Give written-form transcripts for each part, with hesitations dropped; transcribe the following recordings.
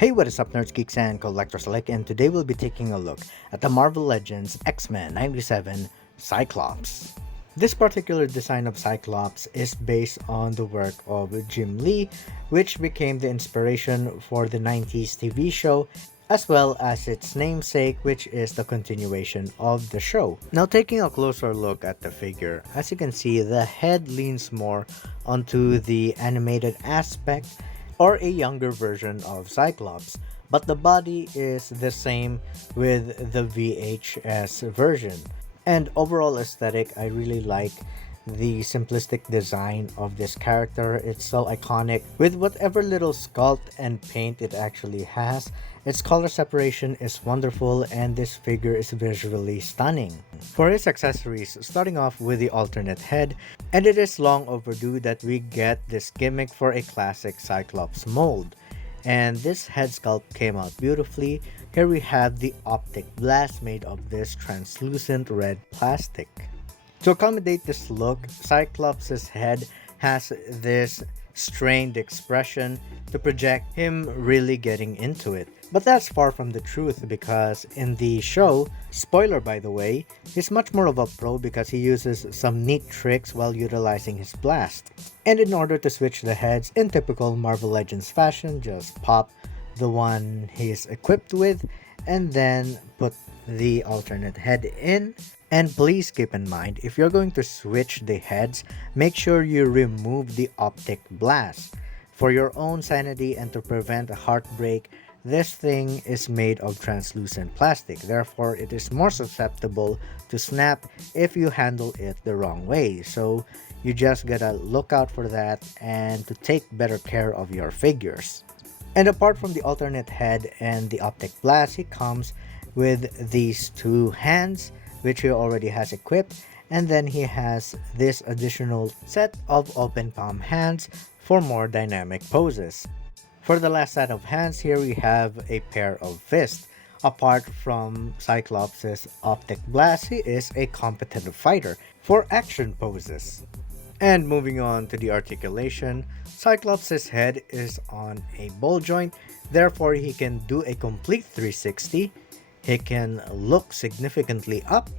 Hey, what is up, nerds, geeks, and collectors alike, and today we'll be taking a look at the Marvel Legends X-Men 97 Cyclops. This particular design of Cyclops is based on the work of Jim Lee, which became the inspiration for the 90s TV show, as well as its namesake, which is the continuation of the show. Now, taking a closer look at the figure, as you can see, the head leans more onto the animated aspect or a younger version of Cyclops, but the body is the same with the VHS version. And overall aesthetic, I really like the simplistic design of this character. It's so iconic with whatever little sculpt and paint it actually has. Its color separation is wonderful and this figure is visually stunning. For his accessories, starting off with the alternate head, and it is long overdue that we get this gimmick for a classic Cyclops mold. And this head sculpt came out beautifully. Here we have the optic blast made of this translucent red plastic. To accommodate this look, Cyclops' head has this strained expression to project him really getting into it. But that's far from the truth because in the show, spoiler by the way, he's much more of a pro because he uses some neat tricks while utilizing his blast. And in order to switch the heads in typical Marvel Legends fashion, just pop the one he's equipped with and then put the alternate head in. And please keep in mind, if you're going to switch the heads, make sure you remove the optic blast. For your own sanity and to prevent a heartbreak, this thing is made of translucent plastic. Therefore, it is more susceptible to snap if you handle it the wrong way. So you just gotta look out for that and to take better care of your figures. And apart from the alternate head and the optic blast, he comes with these two hands, which he already has equipped, and then he has this additional set of open palm hands for more dynamic poses. For the last set of hands, here we have a pair of fists. Apart from Cyclops' optic blast, he is a competitive fighter for action poses. And moving on to the articulation, Cyclops' head is on a ball joint, therefore he can do a complete 360. He can look significantly up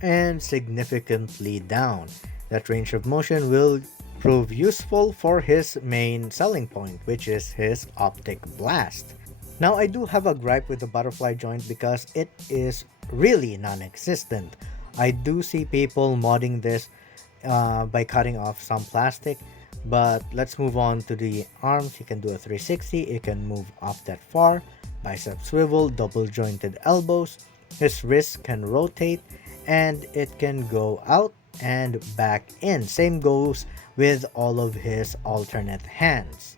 and significantly down. That range of motion will prove useful for his main selling point, which is his optic blast. Now, I do have a gripe with the butterfly joint because it is really non-existent. I do see people modding this by cutting off some plastic, but let's move on to the arms. He can do a 360, it can move up that far, bicep swivel, double jointed elbows, his wrist can rotate, and it can go out and back in. Same goes with all of his alternate hands.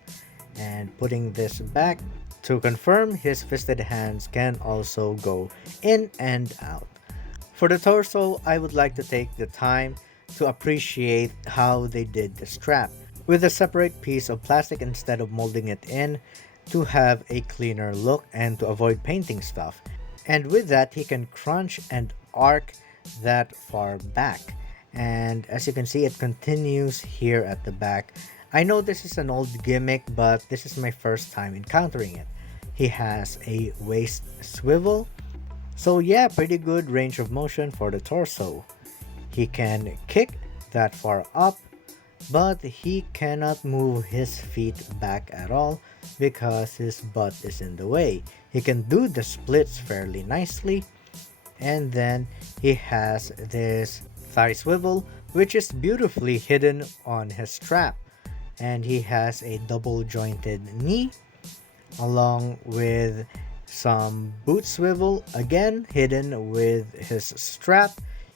And putting this back, to confirm, his fisted hands can also go in and out. For the torso, I would like to take the time to appreciate how they did the strap with a separate piece of plastic instead of molding it in to have a cleaner look and to avoid painting stuff. And with that, he can crunch and arc that far back. And as you can see, it continues here at the back. I know this is an old gimmick, but this is my first time encountering it. He has a waist swivel. So yeah, pretty good range of motion for the torso. He can kick that far up, but he cannot move his feet back at all because his butt is in the way. He can do the splits fairly nicely, and then he has this thigh swivel, which is beautifully hidden on his strap, and he has a double jointed knee along with some boot swivel, again hidden with his strap.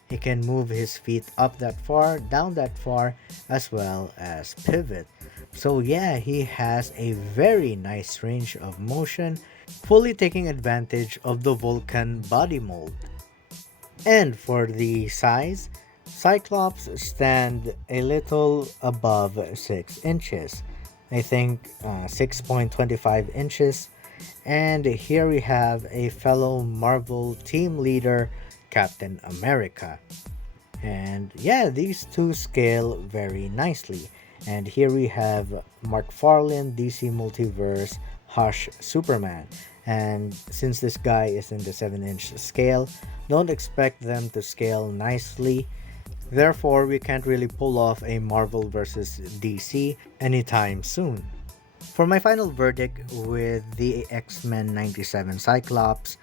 He can move his feet up that far, down that far, as well as pivot. So yeah, he has a very nice range of motion, fully taking advantage of the Vulcan body mold. And for the size, Cyclops stand a little above 6 inches. I think 6.25 inches. And here we have a fellow Marvel team leader, Captain America. And yeah, these two scale very nicely. And here we have Mark Farlane, DC Multiverse, Hush Superman. And since this guy is in the 7-inch scale, don't expect them to scale nicely. Therefore, we can't really pull off a Marvel vs. DC anytime soon. For my final verdict with the X-Men 97 Cyclops,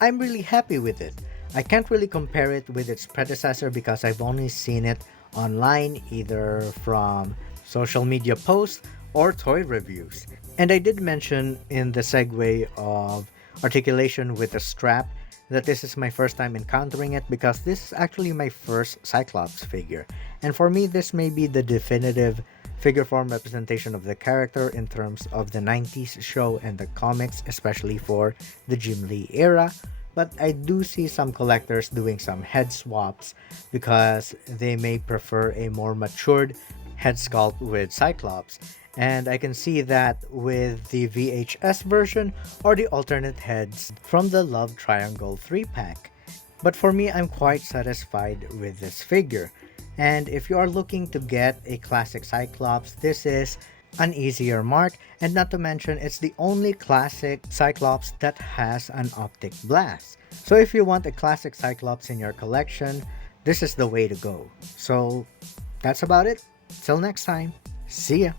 I'm really happy with it. I can't really compare it with its predecessor because I've only seen it online, either from social media posts or toy reviews. And I did mention in the segue of articulation with a strap that this is my first time encountering it because this is actually my first Cyclops figure. And for me, this may be the definitive figure form representation of the character in terms of the 90s show and the comics, especially for the Jim Lee era. But I do see some collectors doing some head swaps because they may prefer a more matured head sculpt with Cyclops. And I can see that with the VHS version or the alternate heads from the Love Triangle 3-pack. But for me, I'm quite satisfied with this figure. And if you are looking to get a classic Cyclops, this is an easier mark, and not to mention it's the only classic Cyclops that has an optic blast. So if you want a classic Cyclops in your collection, this is the way to go. So that's about it. Till next time, see ya!